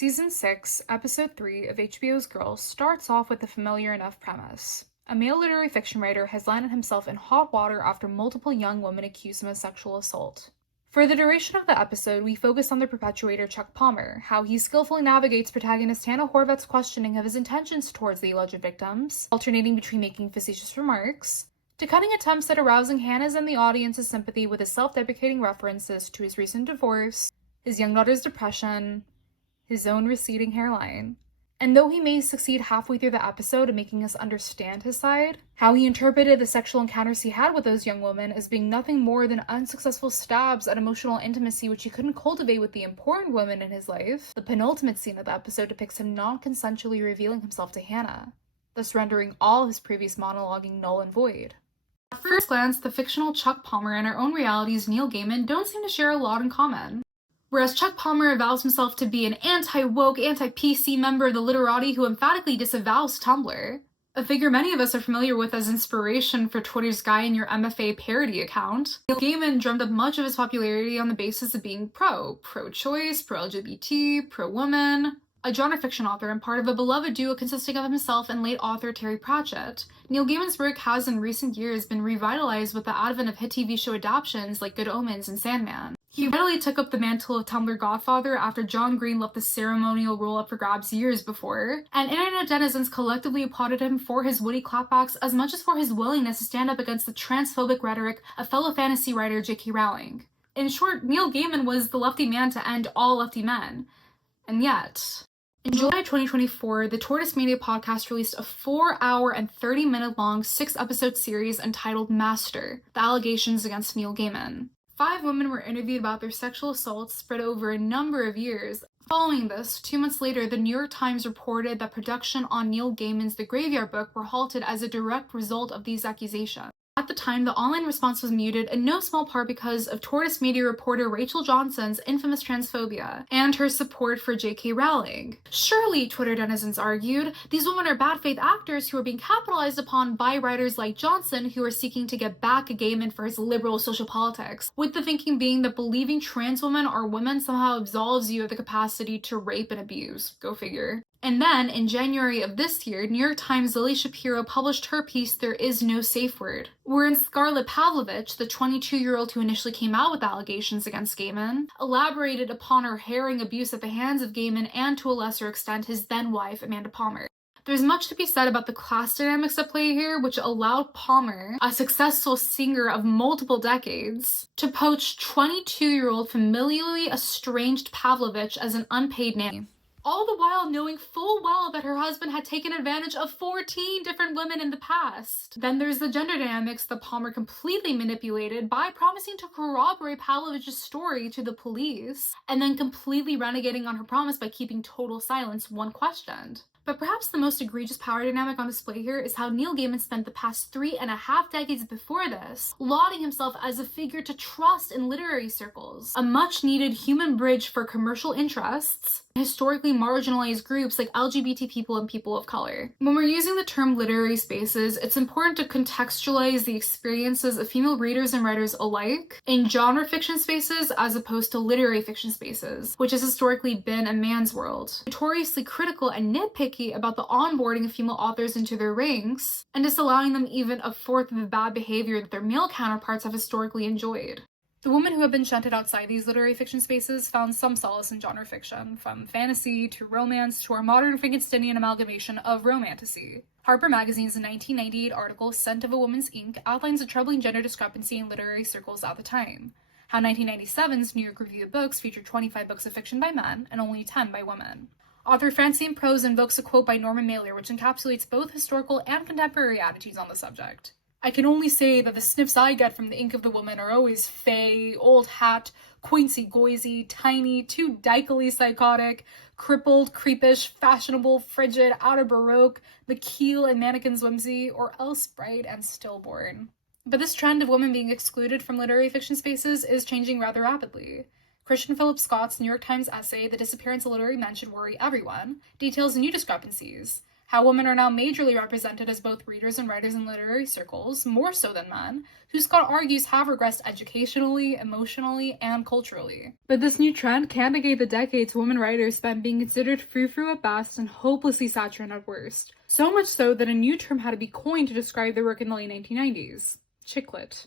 Season 6, Episode 3 of HBO's Girls starts off with a familiar enough premise. A male literary fiction writer has landed himself in hot water after multiple young women accuse him of sexual assault. For the duration of the episode, we focus on the perpetuator Chuck Palmer, how he skillfully navigates protagonist Hannah Horvath's questioning of his intentions towards the alleged victims, alternating between making facetious remarks, to cutting attempts at arousing Hannah's and the audience's sympathy with his self-deprecating references to his recent divorce, his young daughter's depression, his own receding hairline. And though he may succeed halfway through the episode in making us understand his side, how he interpreted the sexual encounters he had with those young women as being nothing more than unsuccessful stabs at emotional intimacy which he couldn't cultivate with the important women in his life, the penultimate scene of the episode depicts him non-consensually revealing himself to Hannah, thus rendering all his previous monologuing null and void. At first glance, the fictional Chuck Palmer and our own reality's Neil Gaiman don't seem to share a lot in common. Whereas Chuck Palmer avows himself to be an anti-woke, anti-PC member of the literati who emphatically disavows Tumblr, a figure many of us are familiar with as inspiration for Twitter's Guy in Your MFA parody account, Neil Gaiman drummed up much of his popularity on the basis of being pro-choice, pro-LGBT, pro-woman. A genre fiction author and part of a beloved duo consisting of himself and late author Terry Pratchett, Neil Gaiman's work has in recent years been revitalized with the advent of hit TV show adaptations like Good Omens and Sandman. He readily took up the mantle of Tumblr godfather after John Green left the ceremonial role up for grabs years before, and internet denizens collectively applauded him for his witty clapbacks as much as for his willingness to stand up against the transphobic rhetoric of fellow fantasy writer J.K. Rowling. In short, Neil Gaiman was the lefty man to end all lefty men. And yet, in July 2024, the Tortoise Media podcast released a 4-hour and 30-minute long 6-episode series entitled Master: The Allegations Against Neil Gaiman. 5 women were interviewed about their sexual assaults spread over a number of years. Following this, 2 months later, the New York Times reported that production on Neil Gaiman's The Graveyard Book were halted as a direct result of these accusations. At the time, the online response was muted in no small part because of Tortoise Media reporter Rachel Johnson's infamous transphobia and her support for J.K. Rowling. Surely, Twitter denizens argued, these women are bad faith actors who are being capitalized upon by writers like Johnson who are seeking to get back at Gaiman for his liberal social politics, with the thinking being that believing trans women are women somehow absolves you of the capacity to rape and abuse. Go figure. And then, in January of this year, New York Times' Lily Shapiro published her piece, There Is No Safe Word, wherein Scarlett Pavlovich, the 22-year-old who initially came out with allegations against Gaiman, elaborated upon her harrowing abuse at the hands of Gaiman and, to a lesser extent, his then-wife, Amanda Palmer. There's much to be said about the class dynamics at play here, which allowed Palmer, a successful singer of multiple decades, to poach 22-year-old familially estranged Pavlovich as an unpaid nanny, all the while knowing full well that her husband had taken advantage of 14 different women in the past. Then there's the gender dynamics that Palmer completely manipulated by promising to corroborate Pavlovich's story to the police, and then completely renegating on her promise by keeping total silence when questioned. But perhaps the most egregious power dynamic on display here is how Neil Gaiman spent the past 3.5 decades before this, lauding himself as a figure to trust in literary circles, a much-needed human bridge for commercial interests, historically marginalized groups like LGBT people and people of color. When we're using the term literary spaces, it's important to contextualize the experiences of female readers and writers alike in genre fiction spaces as opposed to literary fiction spaces, which has historically been a man's world. Notoriously critical and nitpicky about the onboarding of female authors into their ranks, and disallowing them even a fourth of the bad behavior that their male counterparts have historically enjoyed. The women who have been shunted outside these literary fiction spaces found some solace in genre fiction, from fantasy to romance to our modern Frankensteinian amalgamation of romantasy. Harper Magazine's 1998 article, Scent of a Woman's Ink, outlines a troubling gender discrepancy in literary circles at the time. How 1997's New York Review of Books featured 25 books of fiction by men and only 10 by women. Author Francine Prose invokes a quote by Norman Mailer which encapsulates both historical and contemporary attitudes on the subject. I can only say that the sniffs I get from the ink of the woman are always fey, old hat, quincy-goisy, tiny, too dykily psychotic, crippled, creepish, fashionable, frigid, out of baroque, the keel and mannequin's whimsy, or else bright and stillborn. But this trend of women being excluded from literary fiction spaces is changing rather rapidly. Christian Philip Scott's New York Times essay, The Disappearance of Literary Men Should Worry Everyone, details new discrepancies. How women are now majorly represented as both readers and writers in literary circles, more so than men, who Scott argues have regressed educationally, emotionally, and culturally. But this new trend can negate the decades women writers spent being considered frou-frou at best and hopelessly saccharine at worst. So much so that a new term had to be coined to describe their work in the late 1990s: chick lit.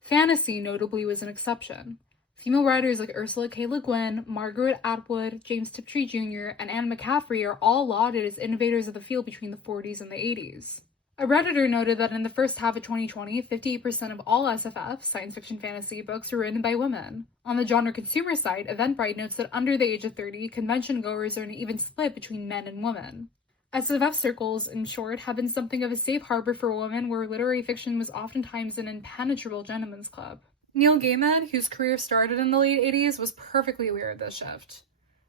Fantasy, notably, was an exception. Female writers like Ursula K. Le Guin, Margaret Atwood, James Tiptree Jr., and Anne McCaffrey are all lauded as innovators of the field between the 40s and the 80s. A Redditor noted that in the first half of 2020, 58% of all SFF, science fiction fantasy, books were written by women. On the genre consumer side, Eventbrite notes that under the age of 30, convention goers are an even split between men and women. SFF circles, in short, have been something of a safe harbor for women where literary fiction was oftentimes an impenetrable gentleman's club. Neil Gaiman, whose career started in the late 80s, was perfectly aware of this shift.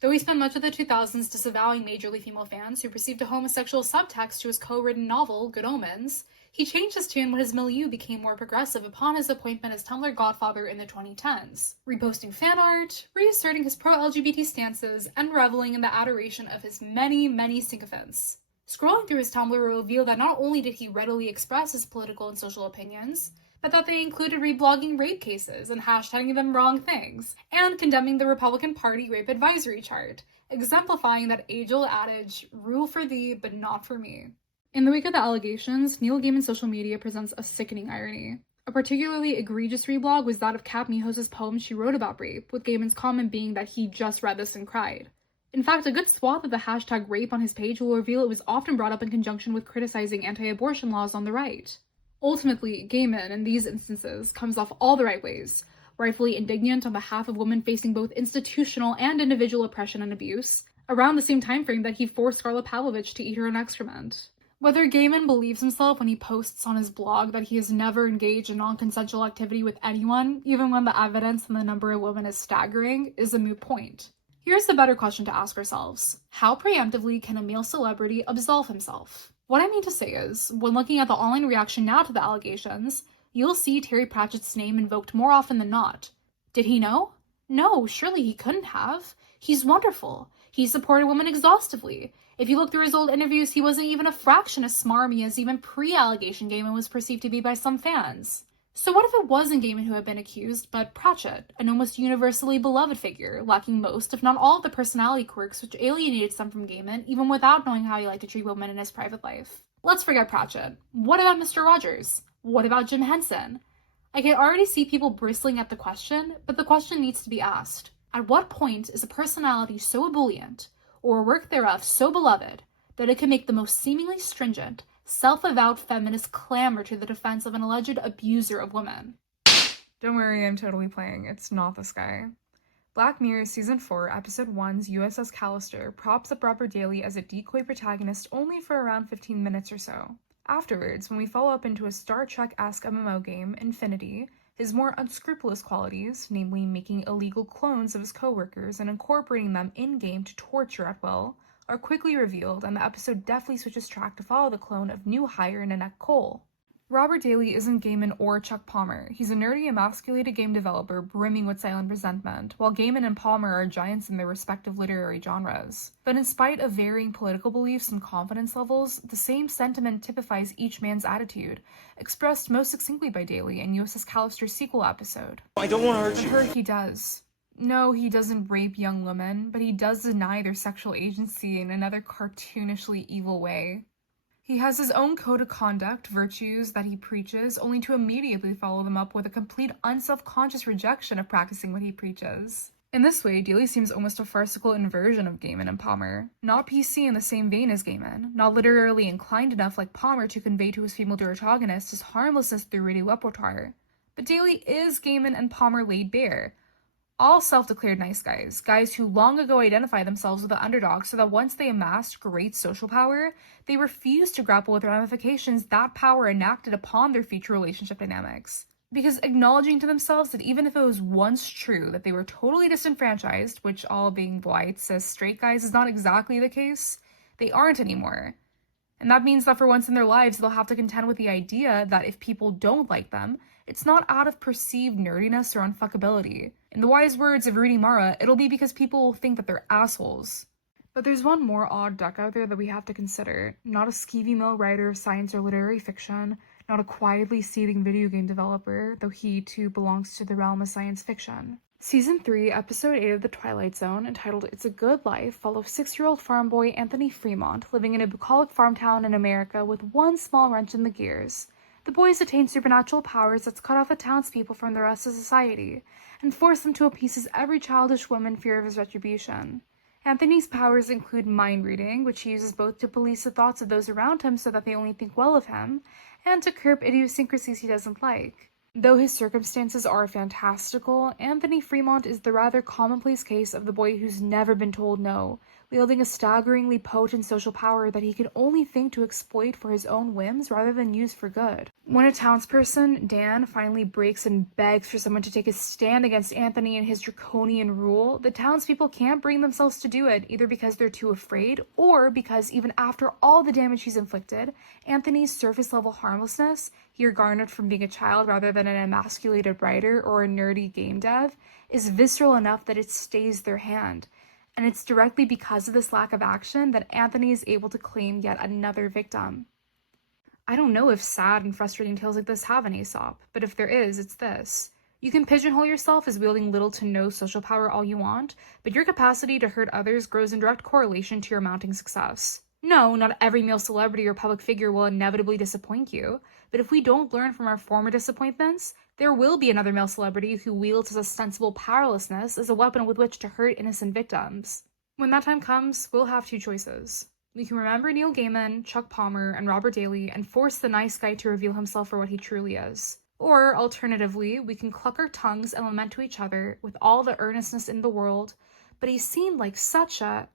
Though he spent much of the 2000s disavowing majorly female fans who perceived a homosexual subtext to his co-written novel, Good Omens, he changed his tune when his milieu became more progressive upon his appointment as Tumblr godfather in the 2010s, reposting fan art, reasserting his pro-LGBT stances, and reveling in the adoration of his many, many sycophants. Scrolling through his Tumblr will reveal that not only did he readily express his political and social opinions, but that they included reblogging rape cases and hashtagging them wrong things, and condemning the Republican Party rape advisory chart, exemplifying that age-old adage, rule for thee, but not for me. In the wake of the allegations, Neil Gaiman's social media presents a sickening irony. A particularly egregious reblog was that of Kat Mihos' poem she wrote about rape, with Gaiman's comment being that he just read this and cried. In fact, a good swath of the hashtag rape on his page will reveal it was often brought up in conjunction with criticizing anti-abortion laws on the right. Ultimately, Gaiman, in these instances, comes off all the right ways, rightfully indignant on behalf of women facing both institutional and individual oppression and abuse, around the same time frame that he forced Scarlett Pavlovich to eat her own excrement. Whether Gaiman believes himself when he posts on his blog that he has never engaged in non-consensual activity with anyone, even when the evidence and the number of women is staggering, is a moot point. Here's the better question to ask ourselves: how preemptively can a male celebrity absolve himself? What I mean to say is, when looking at the online reaction now to the allegations, you'll see Terry Pratchett's name invoked more often than not. Did he know? No, surely he couldn't have. He's wonderful. He supported women exhaustively. If you look through his old interviews, he wasn't even a fraction as smarmy as even pre-allegation Gaiman was perceived to be by some fans. So what if it wasn't Gaiman who had been accused, but Pratchett, an almost universally beloved figure, lacking most, if not all, of the personality quirks which alienated some from Gaiman, even without knowing how he liked to treat women in his private life? Let's forget Pratchett. What about Mr. Rogers? What about Jim Henson? I can already see people bristling at the question, but the question needs to be asked. At what point is a personality so ebullient, or a work thereof so beloved, that it can make the most seemingly stringent, self-avowed feminist clamor to the defense of an alleged abuser of women? Don't worry, I'm totally playing. It's not this guy. Black Mirror Season 4, Episode 1's USS Callister props up Robert Daly as a decoy protagonist only for around 15 minutes or so. Afterwards, when we follow up into a Star Trek-esque MMO game, Infinity, his more unscrupulous qualities, namely making illegal clones of his co-workers and incorporating them in-game to torture at will, are quickly revealed, and the episode deftly switches track to follow the clone of new hire Nanette Cole. Robert Daly isn't Gaiman or Chuck Palmer. He's a nerdy, emasculated game developer brimming with silent resentment, while Gaiman and Palmer are giants in their respective literary genres. But in spite of varying political beliefs and confidence levels, the same sentiment typifies each man's attitude, expressed most succinctly by Daly in USS Callister's sequel episode. I don't want to hurt you. But he does. No, he doesn't rape young women, but he does deny their sexual agency in another cartoonishly evil way. He has his own code of conduct, virtues that he preaches, only to immediately follow them up with a complete unself-conscious rejection of practicing what he preaches. In this way, Daly seems almost a farcical inversion of Gaiman and Palmer. Not PC in the same vein as Gaiman, not literarily inclined enough like Palmer to convey to his female protagonist his harmlessness through witty repertoire. But Daly is Gaiman and Palmer laid bare. All self-declared nice guys, guys who long ago identified themselves with the underdog so that once they amassed great social power, they refused to grapple with the ramifications that power enacted upon their future relationship dynamics. Because acknowledging to themselves that even if it was once true that they were totally disenfranchised, which all being white cis straight guys is not exactly the case, they aren't anymore. And that means that for once in their lives, they'll have to contend with the idea that if people don't like them, it's not out of perceived nerdiness or unfuckability. In the wise words of Rudy Mara, it'll be because people will think that they're assholes. But there's one more odd duck out there that we have to consider. Not a skeevy male writer of science or literary fiction, not a quietly seething video game developer, though he too belongs to the realm of science fiction. Season 3, Episode 8 of The Twilight Zone, entitled It's a Good Life, follows 6-year-old farm boy Anthony Fremont living in a bucolic farm town in America with one small wrench in the gears. The boy has attained supernatural powers that's cut off the townspeople from the rest of society and forced them to appease his every childish whim in fear of his retribution. Anthony's powers include mind reading, which he uses both to police the thoughts of those around him so that they only think well of him, and to curb idiosyncrasies he doesn't like. Though his circumstances are fantastical, Anthony Fremont is the rather commonplace case of the boy who's never been told no, wielding a staggeringly potent social power that he can only think to exploit for his own whims rather than use for good. When a townsperson, Dan, finally breaks and begs for someone to take a stand against Anthony and his draconian rule, the townspeople can't bring themselves to do it, either because they're too afraid, or because even after all the damage he's inflicted, Anthony's surface-level harmlessness, here garnered from being a child rather than an emasculated writer or a nerdy game dev, is visceral enough that it stays their hand. And it's directly because of this lack of action that Anthony is able to claim yet another victim. I don't know if sad and frustrating tales like this have an Aesop, but if there is, it's this. You can pigeonhole yourself as wielding little to no social power all you want, but your capacity to hurt others grows in direct correlation to your mounting success. No, not every male celebrity or public figure will inevitably disappoint you, but if we don't learn from our former disappointments, there will be another male celebrity who wields his ostensible powerlessness as a weapon with which to hurt innocent victims. When that time comes, we'll have two choices. We can remember Neil Gaiman, Chuck Palmer, and Robert Daly and force the nice guy to reveal himself for what he truly is. Or, alternatively, we can cluck our tongues and lament to each other with all the earnestness in the world, but he seemed like such a...